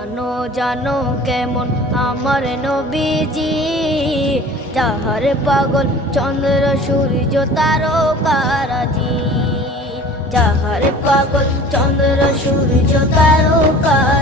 জানো জানো কেমন আমার নবীজি, যাহার পাগল চন্দ্র সূর্য তারকারাজি, যাহার পাগল চন্দ্র সূর্য তারকারাজি।